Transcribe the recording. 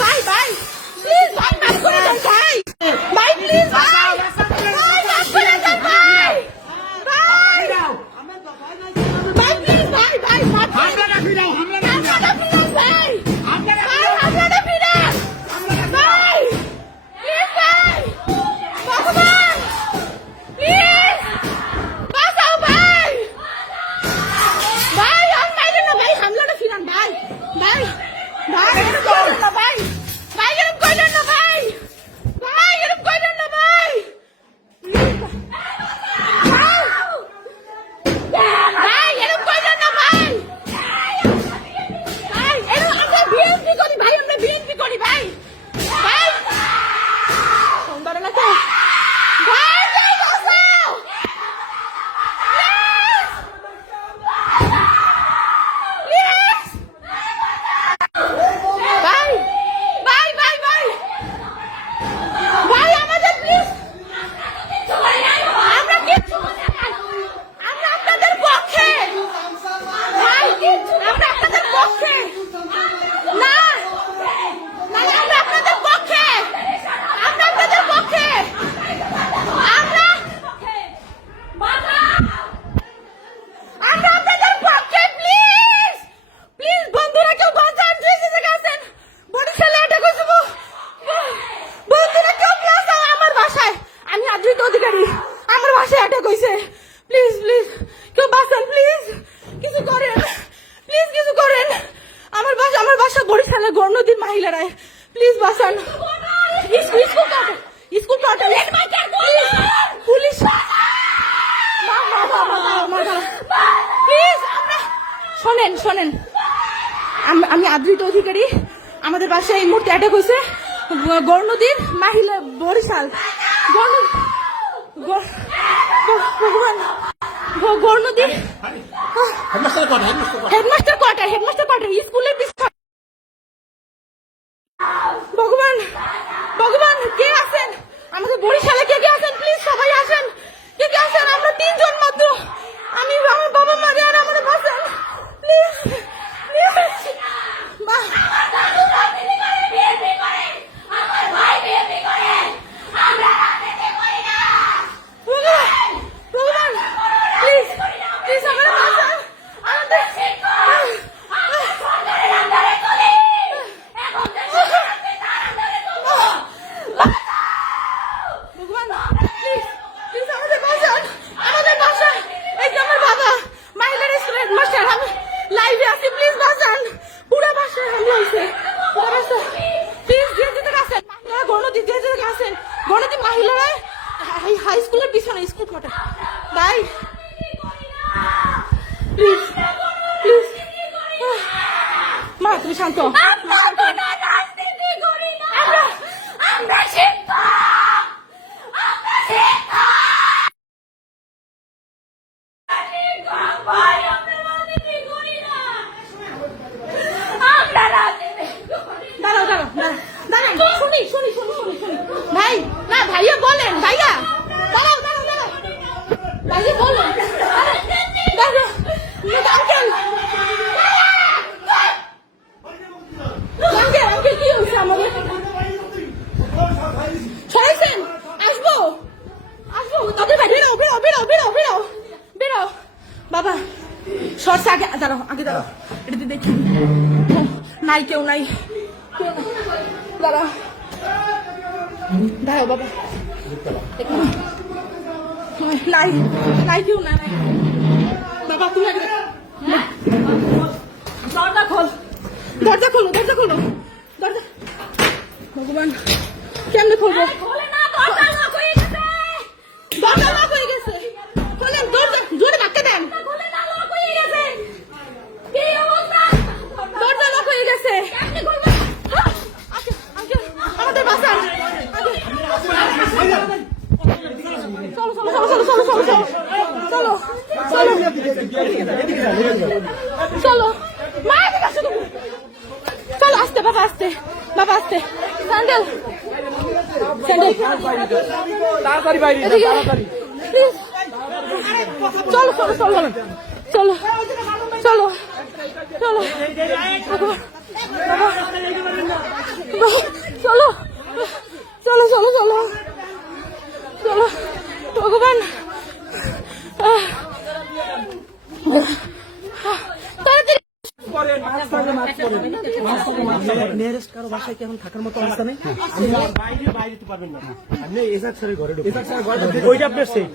ভাই ভাই প্লিজ ভাই মাফ করে দেন ভাই ভাই প্লিজ ভাই ভাই মাফ করে দেন ভাই ভাই ভাই প্লিজ ভাই ভাই মাফ করে দেন ভাই আপনারা ফিরান ভাই প্লিজ ভাই ভগবান প্লিজ বাঁচাও ভাই ভাই আর মাইরেন না ভাই হামলাটা ফিরান ভাই ভাই ভাই এরকম করেন না ভাই ভাই এরকম করেন না ভাই ভাই এরকম করেন না ভাই ভাই এরকম করেন না ভাই ভাই এরকম আমরা বিএনপি করি ভাই আমরা বিএনপি করি ভাই ভাই সুন্দর না তো ভাই ভাই বাঁচাও ভাই ভাই ভাই ভাই ভাই আমাদের প্লিজ আমরা কিচ্ছু আমরা আপনাদের পক্ষে ভাই আমরা আপনাদের পক্ষে না না আমরা আপনাদের পক্ষে আমরা আপনাদের পক্ষে আমরা আমরা আপনাদের পক্ষে প্লিজ প্লিজ বন্ধুরা কেউ বাঁচান যে জায়গায় আছেন বরিশালে অ্যাটাক হয়েছে বন্ধুরা কেউ বাঁচাও আমার বাসায় আমি আদ্রিত অধিকারী আমার বাসায় অ্যাটাক হয়েছে প্লিজ প্লিজ কেউ বাঁচান প্লিজ কিছু করেন প্লিজ কিছু করেন আমার বাসা বরিশালে গৌরনদীর মহিলারা প্লিজ বাঁচান স্কুল কোয়ার্টার পুলিশ প্লিজ আমরা শোনেন শোনেন আমি আদ্রিত অধিকারী আমাদের বাসায় এই মুহূর্তে অ্যাটাক হয়েছে গৌরনদীর মহিলা বরিশাল ভগবান গৌরনদী হেডমাস্টার কোয়ার্টার স্কুলের পিছনে ভগবান ভগবান কে আছেন আমাদের বরিশালে কে কে আছেন প্লিজ সবাই আসেন কে কে আছেন আমরা 3 জন মাত্র আমি আমার বাবা মা আর আমাদের বাঁচান প্লিজ ভগবান প্লিজ প্লিজ আমাদের বাঁচান ভগবান প্লিজ প্লিজ আমাদের বাঁচান আমাদের বাসা এই যে আমার বাবা মাইলার স্টুডেন্ট মাস্টার আমি লাইভে আছি প্লিজ বাঁচান পুরো বাসায় হামলা হয়েছে পুরো বাসা প্লিজ যে যেতে আছেন মহিলারা গণতি যে যেতে আছেন গণতি মহিলারা হাই স্কুলের পিছনে স্কুল কোয়ার্টার ভাই প্লিজ প্লিজ মা তুমি শান্ত ভাই না ভাইয়া বলেন ভাইয়া দাঁড়াও ভাইয়া বলেন আঙ্কেল কি হয়েছে আমাদের সরাইছেন আসবো তোদের ভাই বেরো বাবা সরছে আগে দাঁড়াও এটা দেখি নাই কেউ নাই দাঁড়াও বাবা নাই কেউ নাই বাবা তুমি দরজা খোলো ভগবান কেমনে খুলবো দরজা লক হয়ে গেছে খোলেন দরজা জোরে ধাক্কা দেন দরজা লক হয়ে গেছে আমাদের বাসা চলো আস্তে বাবা আস্তে স্যান্ডেল তাড়াতাড়ি বাইরে তাড়াতাড়ি প্লিজ চলো চলো চলো চলো চলো চলো ভগবান নিয়ারেস্ট কারো বাসায় কি এখন থাকার মতো অবস্থা নেই? বাইরে বাইরে তো পারবেন না। আপনি এসাক স্যারের ঘরে ঢুকুন। এসাক স্যারের ঘরে ওইটা আপনার সেই